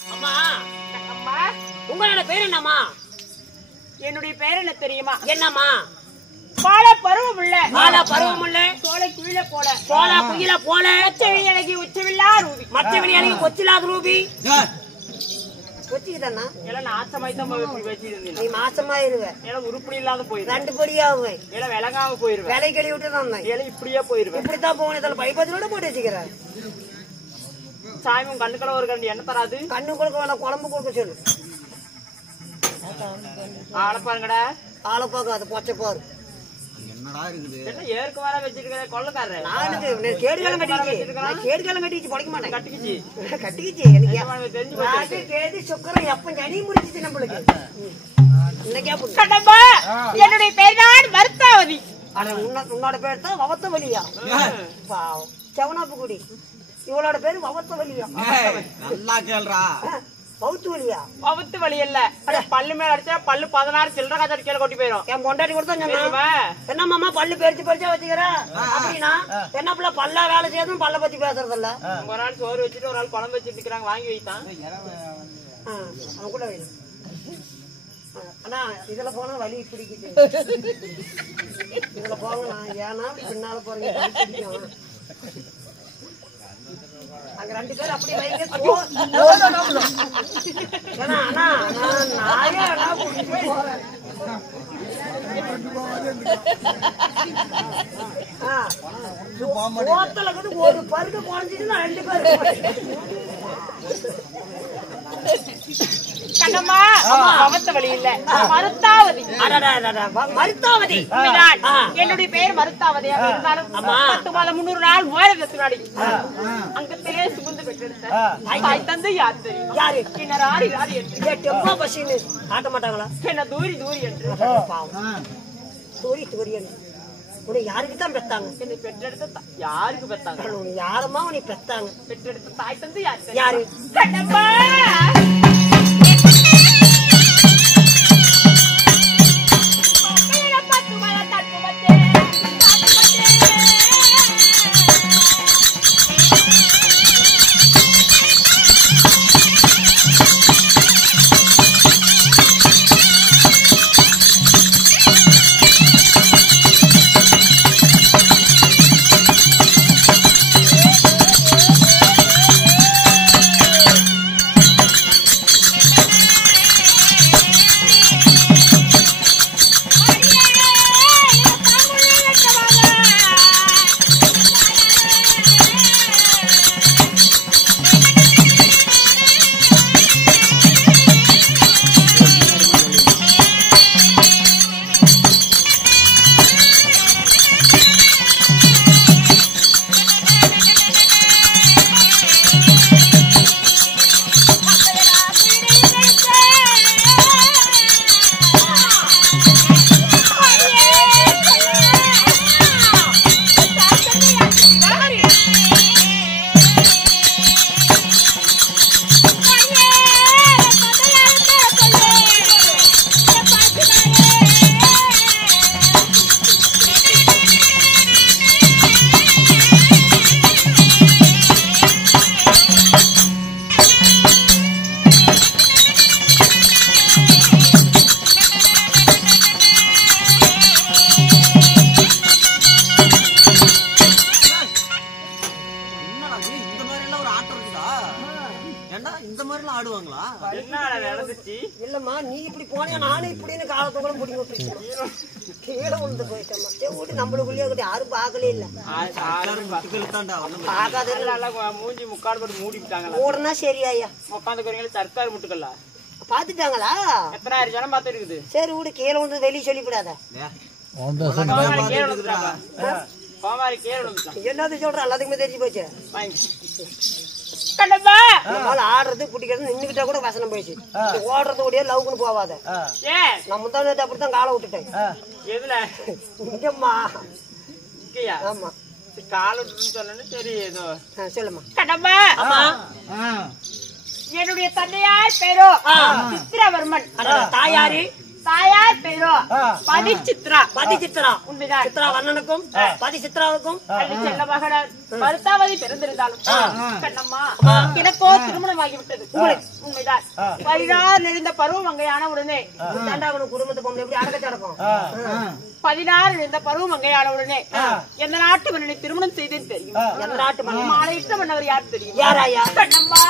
அம்மா தங்கம்மா, உங்களோட பேர் என்னம்மா? என்னுடைய பேர் என்ன தெரியுமா? என்னம்மா? பால பருவம் உள்ள பால பருவம் உள்ள சோலை குயில போல போல குயில போல உச்சவிழி அழகி உச்சவில்லா ரூபி மச்சவெளி அழகி கொச்சிலாத ரூபி கொச்சிக்கிட்டா எல்லாம் நாசமாய்த்தான் வச்சிருந்தீங்க. நீ மாசமா இருவ எல்லாம் உருப்படி இல்லாத போயிருவேன். 2 படியாவே எல்லாம் விளங்காம போயிருவேன். வேலை கழுவி விட்டு தான் எல்லாம் இப்படியே போயிருவேன். இப்படித்தான் போகணும். இதில் பைப்பத்திலோட போட்டு வச்சுக்கிறேன். சாமி கண்ணுக்களை ஒரு கண்டு என்ன தராது? கண்ணு கொடுக்க வேணாம், குழம்பு கொடுக்க சொல்லு. ஆளை பாருங்கடா. ஆளை பார்க்காது பொச்சை பாரு. என்ன ஏற்கு வர வச்சிருக்க கொள்ளக்காரரு? நான் கேடுகாலம் கட்டிக்கிச்சு. நான் கேடுகாலம் கட்டிக்கிச்சு பொழைக்க மாட்டேன். கட்டிக்கிச்சு கட்டிக்கிச்சு எனக்கு தெரிஞ்சு போச்சு. கேது சுக்கரம் எப்ப ஜனி முடிச்சிச்சு நம்மளுக்கு. இன்னைக்கே கடம்பா, என்னுடைய பேர் தான் மருத்தாவதி. உன்னோட பேர் தான் வவத்த வலியா? பாவம் செவனாப்பு குடி. இவளோட பேரு வவத்த வலியா? நல்லா கேள்றா. பௌத்து வலியா? பவுத்து வழி இல்ல, பல்லு மேல அடிச்சா பல்லு 16 சில்லற காய்ச்சல் கீழே கொட்டி போயிடும். என் பொண்டாட்டி கூட தான் சொன்னா, என்ன மாமா பல்லு பெருச்சு பெருச்சா வச்சுக்கிற அப்படின்னா என்ன பிள்ளை பல்லா வேலை செய்யணும், பல்ல பத்தி பேசுறது இல்ல. ஒரு ஆள் சோறு வச்சுட்டு ஒரு ஆள் குழம்பு வச்சுட்டு இருக்கிறாங்க, வாங்கி வைத்தான். அவன் கூட வேணும். ஆனா இதுல போனா வலி பிடிக்குது. இதுல போகணும். ஏன்னா பின்னால போறீங்க அங்க 2 பேர் அப்படி வைங்க. ஒரு பருக்கு குறைஞ்சிட்டு 2 பேர் கண்ணம்மா, பவத்த வழி இல்ல, மருத்தாவதி. மருத்தாவதி என்னுடைய பேர் மருத்தாவதி. இருந்தாலும் 10 மாதம் 300 நாள் முன்னாடி அங்கத்திலே சுமந்து பெற்றெடுத்த தாய் தந்தை யார் தெரியும்? யாரு? என்ன ராடி ராடி என்று டெம்போ பசின்னு ஆட்ட மாட்டாங்களா? என்ன தூரி தூரி என்று தூரி தூரி உன்னை யாருக்கு தான் பெத்தாங்க? என்னை பெற்றெடுத்த யாருக்கு பெத்தாங்க? யாரம்மா உன்னை பெத்தாங்க? பெற்றெடுத்த தாய் தந்தை யார்? யாரு? கண்ணம்மா, இல்லம்மா நீ இப்படி போனே நானும் இப்படின்னு காலத்தை கூட முடிவு விட்டுருக்கேன். கீழே விழுந்து போயிட்டேன். நம்மளுக்குள்ளேயே யாரும் பார்க்கல இல்ல. மூஞ்சி முக்காடு போட்டு மூடி விட்டாங்களா? ஓடுனா சரியா உட்காந்து சர்க்கார் முட்டுக்கல்ல பாத்துட்டாங்களா? எத்தனாயிரம் ஜனம் பார்த்து இருக்குது. சரி விடு, கீழே விழுந்து வெளியே சொல்லிவிடாத. என்னது சொல்ற எல்லாத்துக்குமே தெரிஞ்சு போச்சு. ஆடுறது பிடிக்கிறது நின்னுகிட்டா கூட வசனம் போயிடுச்சு. ஓடுறது கூட லவ்க்குன்னு போவாத. நம்ம தான் அப்படித்தான் காலை விட்டுட்டேன். எதுல? இங்கம்மா. ஆமா, காலை விட்டுன்னு சொன்னு சரி. ஏதோ சொல்லுமா. கடம்பா, என்னுடைய தந்தையார் பேரோ சித்திரவர்மன். தாயாரு தாயார் பேரோ பதிச்சித்ரா. பதிச்சித்ரா உண்மைதான். சித்ரா வண்ணனுக்கும் பதிச்சித்ராவுக்கும் அள்ளி செல்ல மகனார் மருத்தாவதி பிறந்திருந்தாலும் கண்ணம்மா எனக்கோ திருமணம் ஆகிவிட்டது. உண்மைதான். 16 நெறிந்த பருவம் அங்கையான உடனே குடும்பத்தை பொண்ணு எப்படி அடக்கச்சு நடக்கும். 16 நெறிந்த பருவம் அங்கையான உடனே எந்த நாட்டு மன்னனை திருமணம் செய்தேன்னு தெரியும். எந்த நாட்டு மன்னன்? மாலையிட்ட மன்னவர் யார் தெரியும்? யாராயா? கண்ணம்மா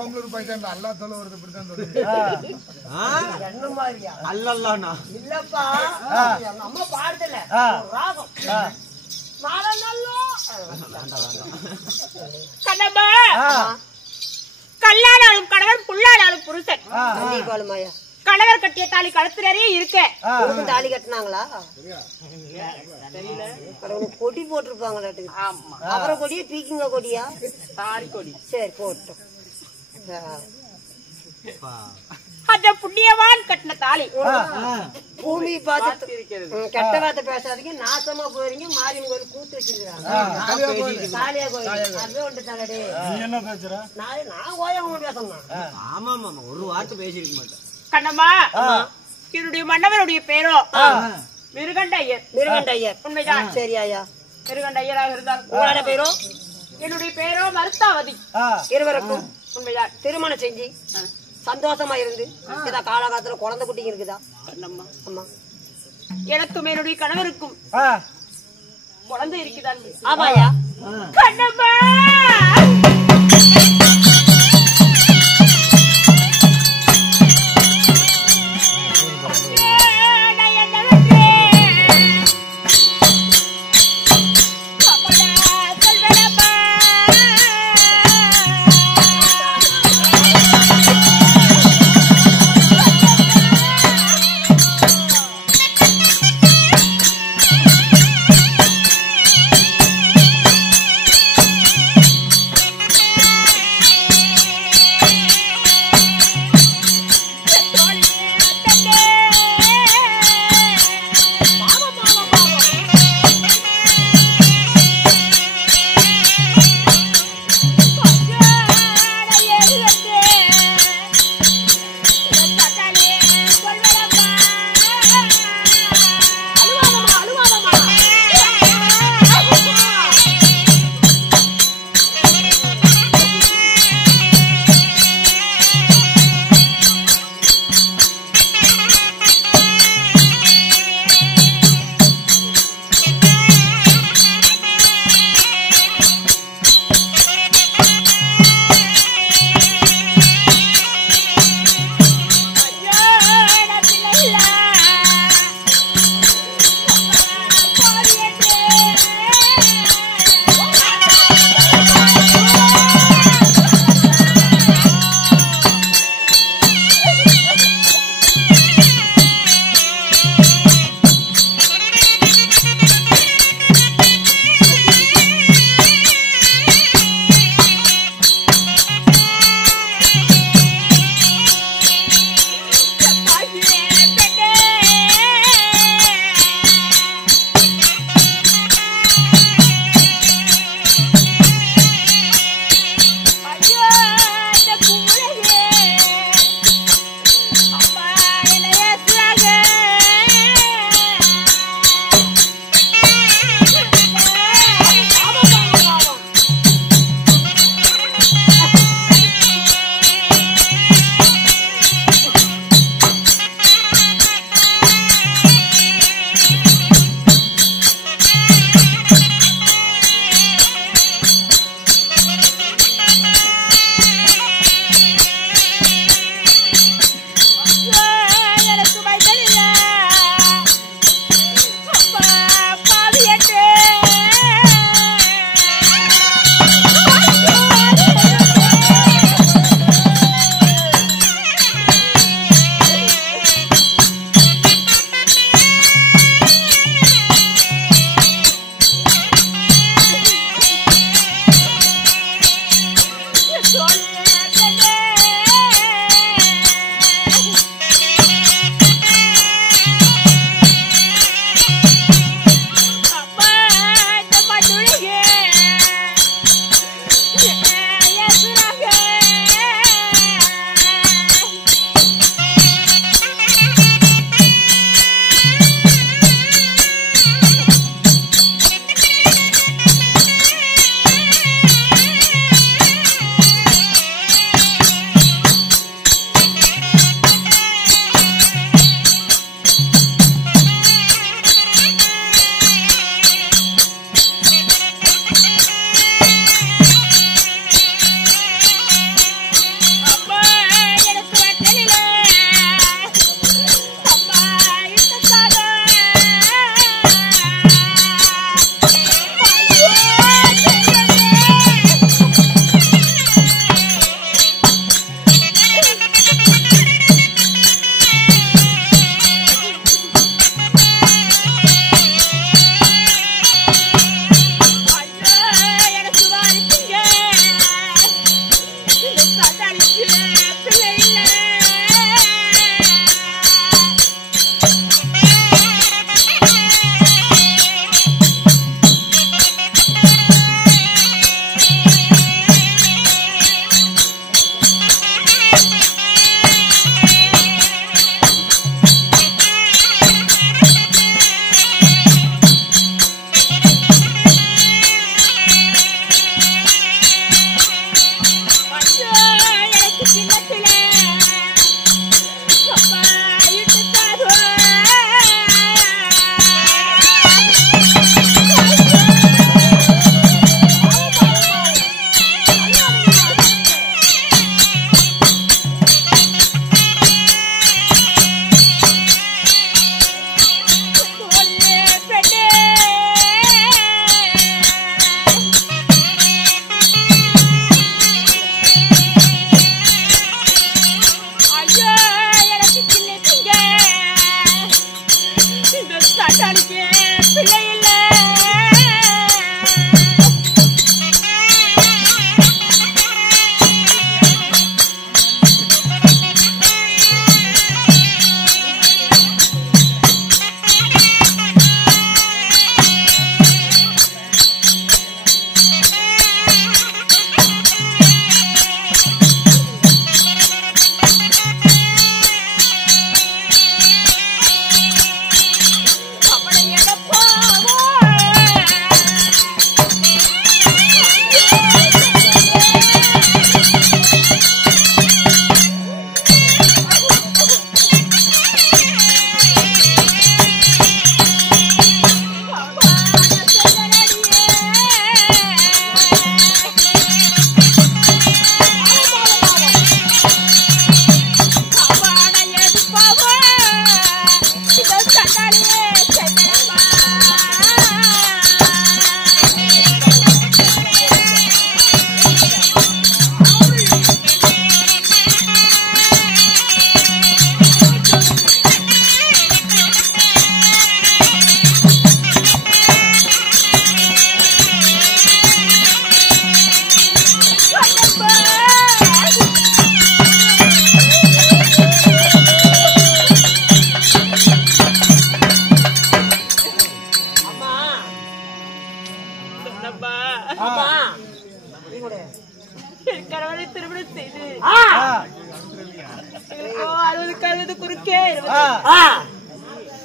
ஓம்லூர் பைசா அல்லா தொலை வருது இல்லப்பா அம்மா பாடுதல ராகம் கல்லானாலும் கணவன் புல்லானாலும் புருஷன். கணவர் கட்டிய தாலி கழுத்துலயே இருக்க தாலி கட்டினாங்களா? கொடி போட்டிருப்பாங்க. அவரை கொடியா பீக்கிங்க கொடியா? தாலி கொடி. சரி போட்டோம். அந்த புண்ணியவான் கட்டின தாலி பூமி பார்த்து கெட்ட வார்த்தை பேசாதீங்க. நாசமா போறீங்க. மாரியம்மன் கோயில் கூத்து வச்சிருக்காங்க. காளியா கோயில் அதுவே வந்துட்டாங்கடே. நான் கோயவங்க பேசணும். ஆமா ஆமா ஒரு வார்த்தை பேசிருக்க மாட்டேன். கண்ணம்மா என்னுடைய மன்னவருடைய பேரோ மிருகண்டையர். மிருகண்டையர் உண்மைதான். சரி ஐயா. மிருகண்டையராக இருந்தார். உங்களோட பேரோ? என்னுடைய பேரோ மருத்தாவதி. இருவருக்கும் உண்மைதான். திருமணம் செஞ்சு சந்தோஷமா இருந்து ஏதா காலகாலத்துல குழந்தை குட்டிங்க இருக்குதா? அம்மா எனக்கும் என்னுடைய கணவருக்கும் குழந்தை இருக்குதான். ஆமாயா. கண்ணம்மா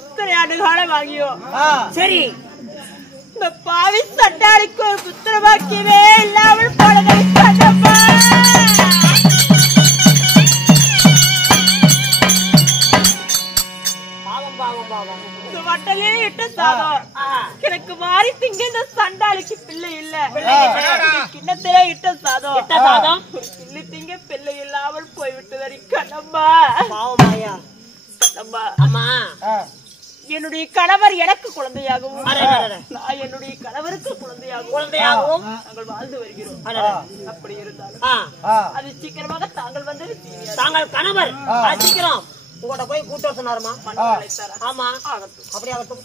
இத்தனை ஆண்டு காலம் ஆகியோ சரி இந்த பாவி சண்டாளிக்கு ஒரு புத்திர பாக்கியமே இல்லாமல் போனதை கண்ணம்மா. இந்த வட்டலே இட்ட சாதம் எனக்கு மாறி திங்க இந்த சண்டாளிக்கு பிள்ளை இல்ல. கிண்ணத்திலே இட்ட சாதம் ஒரு கிள்ளி திங்க பிள்ளை இல்லாமல் போய்விட்டது கண்ணம்மா. கண்ணம்மா அம்மா என்னுடைய கணவர் எனக்கு குழந்தையாகவும் நான் என்னுடைய கணவருக்கு குழந்தையாகவும் நாங்கள் வாழ்ந்து வருகிறோம். அப்படி இருந்தாலும் அது சீக்கிரமாக தாங்கள் வந்தது தாங்கள் கணவர் சீக்கிரம் உங்கள்கிட்ட போய் கூட்ட சொன்னாருமா? ஆமா அப்படி ஆகட்டும்.